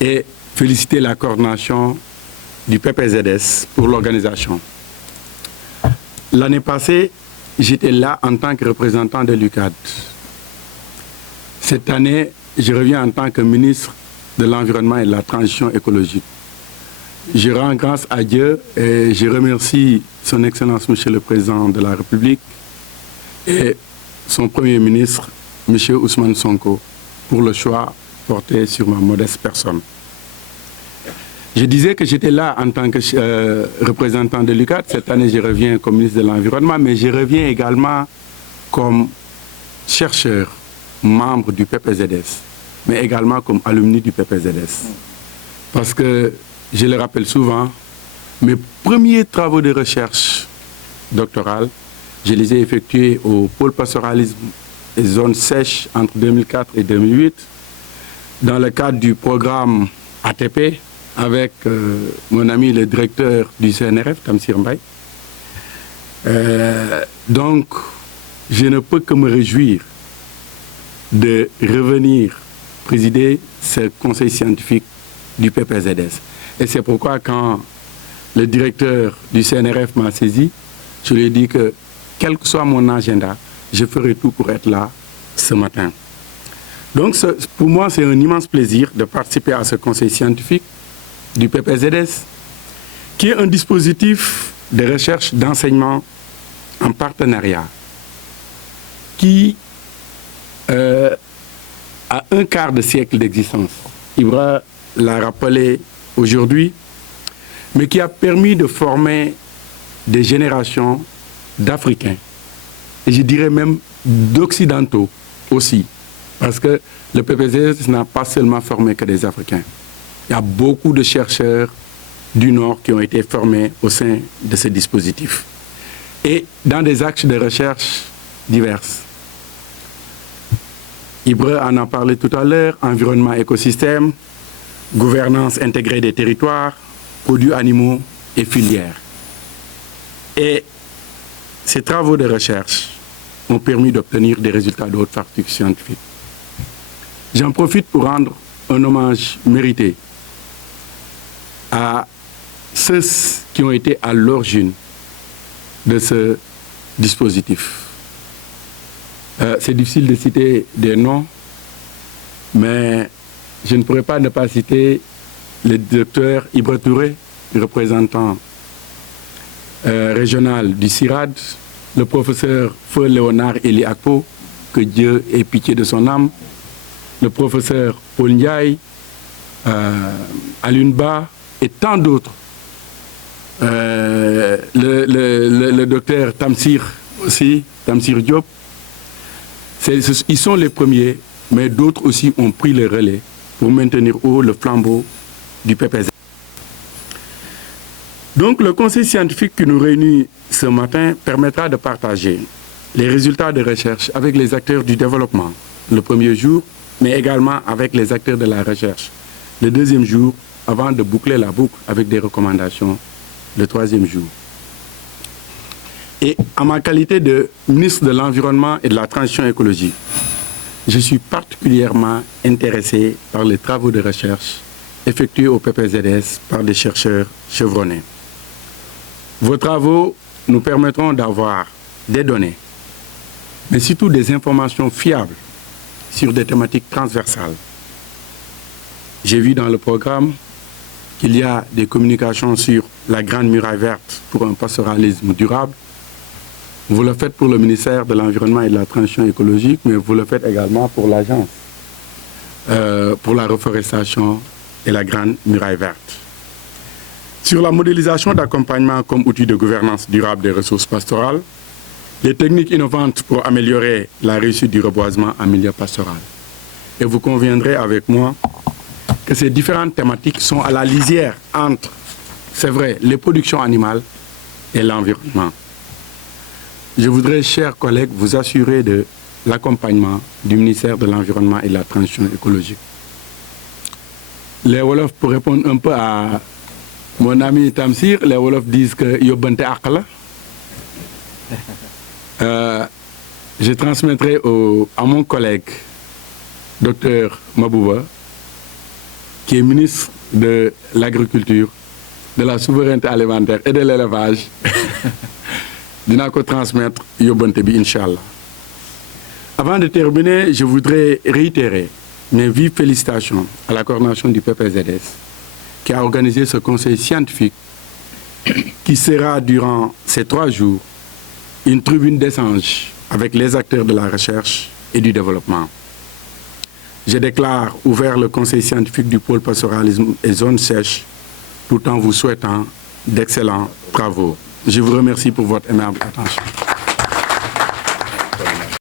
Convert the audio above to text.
et féliciter la coordination du PPZS pour l'organisation. L'année passée, j'étais là en tant que représentant de l'UCAD. Cette année, je reviens en tant que ministre de l'Environnement et de la Transition écologique. Je rends grâce à Dieu et je remercie son Excellence, Monsieur le Président de la République et son Premier ministre, Monsieur Ousmane Sonko, pour le choix porté sur ma modeste personne. Je disais que j'étais là en tant que représentant de l'UCAD. Cette année, je reviens comme ministre de l'Environnement, mais je reviens également comme chercheur, membre du PPZS, mais également comme alumni du PPZS. Parce que, je le rappelle souvent, mes premiers travaux de recherche doctorale, je les ai effectués au pôle pastoralisme et zones sèches entre 2004 et 2008, dans le cadre du programme ATP, avec mon ami le directeur du CNRF, Tamsir Mbaye. Donc, je ne peux que me réjouir de revenir présider ce conseil scientifique du PPZS. Et c'est pourquoi quand le directeur du CNRF m'a saisi, je lui ai dit que, quel que soit mon agenda, je ferai tout pour être là ce matin. Donc, pour moi, c'est un immense plaisir de participer à ce conseil scientifique du PPZS, qui est un dispositif de recherche d'enseignement en partenariat, qui a un quart de siècle d'existence. Ibra l'a rappelé aujourd'hui, mais qui a permis de former des générations d'Africains, et je dirais même d'Occidentaux aussi, parce que le PPZS n'a pas seulement formé que des Africains. Il y a beaucoup de chercheurs du Nord qui ont été formés au sein de ce dispositif et dans des axes de recherche divers. Ibra en a parlé tout à l'heure, environnement, écosystème, gouvernance intégrée des territoires, produits animaux et filières. Et ces travaux de recherche ont permis d'obtenir des résultats de haute facture scientifique. J'en profite pour rendre un hommage mérité à ceux qui ont été à l'origine de ce dispositif. C'est difficile de citer des noms, mais je ne pourrais pas ne pas citer le docteur Ibra Touré, représentant régional du CIRAD, le professeur Feu Léonard Eli Akpo, que Dieu ait pitié de son âme, le professeur Paul Ndiaye, Alunba, et tant d'autres. Le docteur Tamsir aussi, Tamsir Diop. Ils sont les premiers, mais d'autres aussi ont pris le relais pour maintenir haut le flambeau du PPZ. Donc le conseil scientifique qui nous réunit ce matin permettra de partager les résultats de recherche avec les acteurs du développement le premier jour, mais également avec les acteurs de la recherche le deuxième jour, avant de boucler la boucle avec des recommandations le troisième jour. Et en ma qualité de ministre de l'Environnement et de la Transition écologique, je suis particulièrement intéressé par les travaux de recherche effectués au PPZS par des chercheurs chevronnés. Vos travaux nous permettront d'avoir des données, mais surtout des informations fiables sur des thématiques transversales. J'ai vu dans le programme qu'il y a des communications sur la Grande Muraille Verte pour un pastoralisme durable. Vous le faites pour le ministère de l'Environnement et de la Transition écologique, mais vous le faites également pour l'Agence pour la reforestation et la Grande Muraille Verte. Sur la modélisation d'accompagnement comme outil de gouvernance durable des ressources pastorales, les techniques innovantes pour améliorer la réussite du reboisement en milieu pastoral. Et vous conviendrez avec moi que ces différentes thématiques sont à la lisière entre, c'est vrai, les productions animales et l'environnement. Je voudrais, chers collègues, vous assurer de l'accompagnement du ministère de l'Environnement et de la Transition écologique. Les Wolofs, pour répondre un peu à mon ami Tamsir, les Wolofs disent que Yobante Akala. Je transmettrai à mon collègue, docteur Mabouba, qui est ministre de l'Agriculture, de la souveraineté alimentaire et de l'élevage, dinaa ko transmettre yóbbante bi Inch'Allah. Avant de terminer, je voudrais réitérer mes vives félicitations à la coordination du PPZS qui a organisé ce conseil scientifique qui sera durant ces 3 jours une tribune d'échange avec les acteurs de la recherche et du développement. Je déclare ouvert le conseil scientifique du pôle pastoralisme et zone sèche tout en vous souhaitant d'excellents travaux. Je vous remercie pour votre aimable attention.